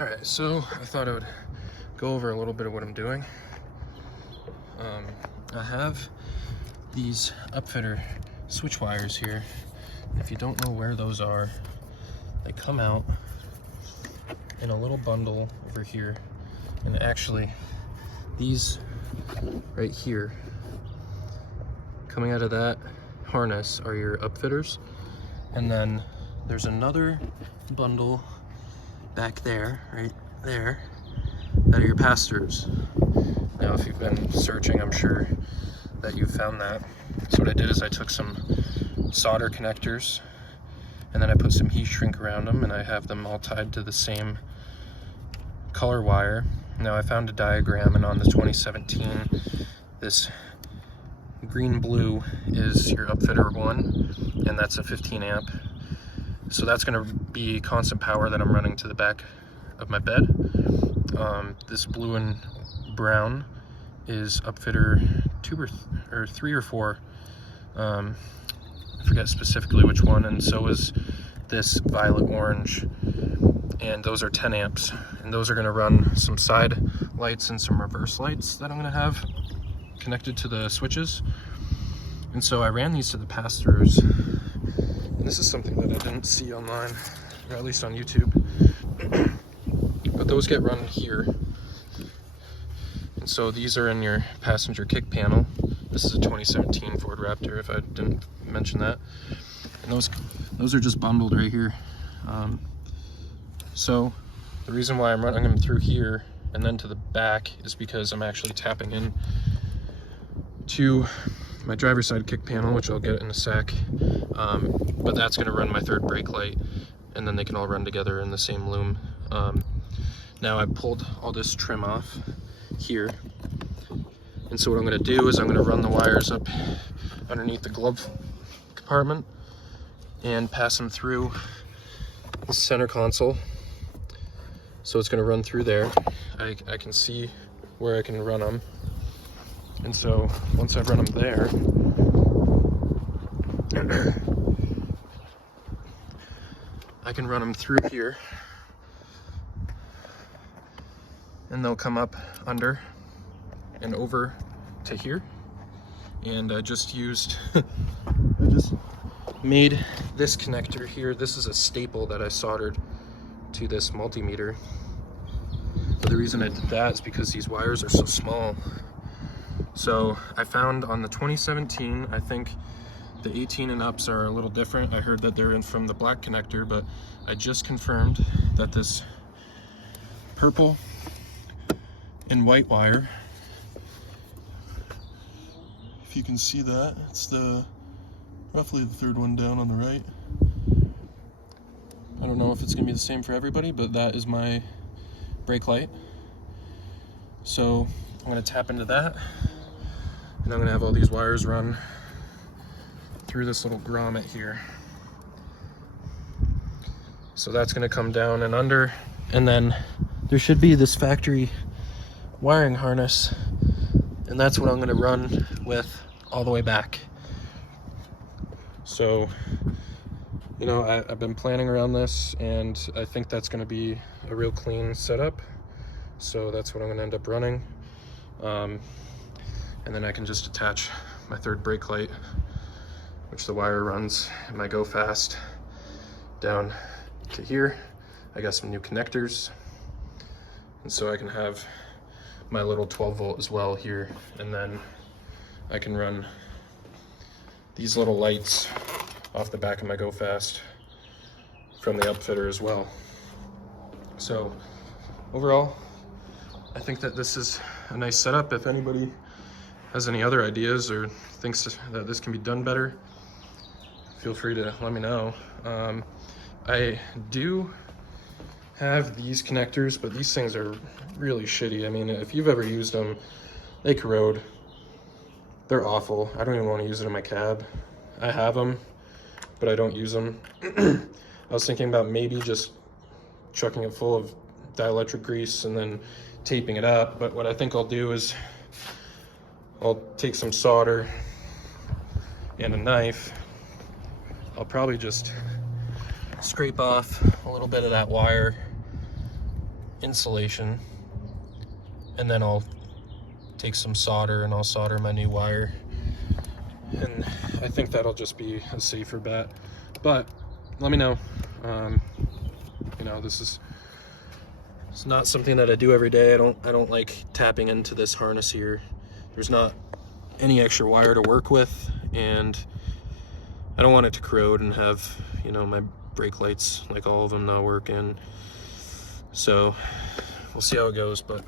Alright, so I thought I would go over a little bit of what I'm doing. I have these Upfitter switch wires here. If you don't know where those are, they come out in a little bundle over here. And actually, these right here, coming out of that harness are your upfitters. And then there's another bundle back there, right there, that are your pass-throughs. Now, if you've been searching, I'm sure that you've found that. So what I did is I took some solder connectors and then I put some heat shrink around them, and I have them all tied to the same color wire. Now I found a diagram, and on the 2017, this green-blue is your Upfitter 1, and that's a 15 amp. So that's going to be constant power that I'm running to the back of my bed. This blue and brown is Upfitter 2 or 3 or 4. I forget specifically which one, and so is this violet orange, and those are 10 amps, and those are going to run some side lights and some reverse lights that I'm going to have connected to the switches. And so I ran these to the pass-throughs, and this is something that I didn't see online, or at least on YouTube, but those get run here. And so these are in your passenger kick panel. This is a 2017 Ford Raptor, if I didn't mention that. And those are just bundled right here. So the reason why I'm running them through here and then to the back is because I'm actually tapping in to my driver's side kick panel, which I'll get in a sec. But that's going to run my third brake light, and then they can all run together in the same loom. Now I pulled all this trim off here, and so what I'm going to do is I'm going to run the wires up underneath the glove compartment and pass them through the center console. So it's going to run through there. I can see where I can run them, and so once I've run them there, I can run them through here, and they'll come up under and over to here. And I just used I just made this connector here. This is a staple that I soldered to this multimeter, but the reason I did that is because these wires are so small. So I found on the 2017, I think the 18 and ups are a little different. I heard that they're in from the black connector, but I just confirmed that this purple and white wire, if you can see that, it's roughly the third one down on the right. I don't know if it's gonna be the same for everybody, but that is my brake light. So I'm gonna tap into that, and I'm gonna have all these wires run through this little grommet here. So that's gonna come down and under, and then there should be this factory wiring harness, and that's what I'm gonna run with all the way back. So, you know, I've been planning around this, and I think that's gonna be a real clean setup. So that's what I'm gonna end up running. And then I can just attach my third brake light, which the wire runs in my Go Fast down to here. I got some new connectors, and so I can have my little 12 volt as well here, and then I can run these little lights off the back of my Go Fast from the Upfitter as well. So overall, I think that this is a nice setup. If anybody has any other ideas or thinks that this can be done better, feel free to let me know. I do have these connectors, but these things are really shitty. I mean, if you've ever used them, they corrode. They're awful. I don't even want to use it in my cab. I have them, but I don't use them. I was thinking about maybe just chucking it full of dielectric grease and then taping it up, but what I think I'll do is I'll take some solder and a knife. I'll probably just scrape off a little bit of that wire insulation, and then I'll take some solder and I'll solder my new wire, and I think that'll just be a safer bet. But let me know. You know, it's not something that I do every day. I don't like tapping into this harness here. There's not any extra wire to work with, and I don't want it to corrode and have, you know, my brake lights, like all of them, not working. So we'll see how it goes, but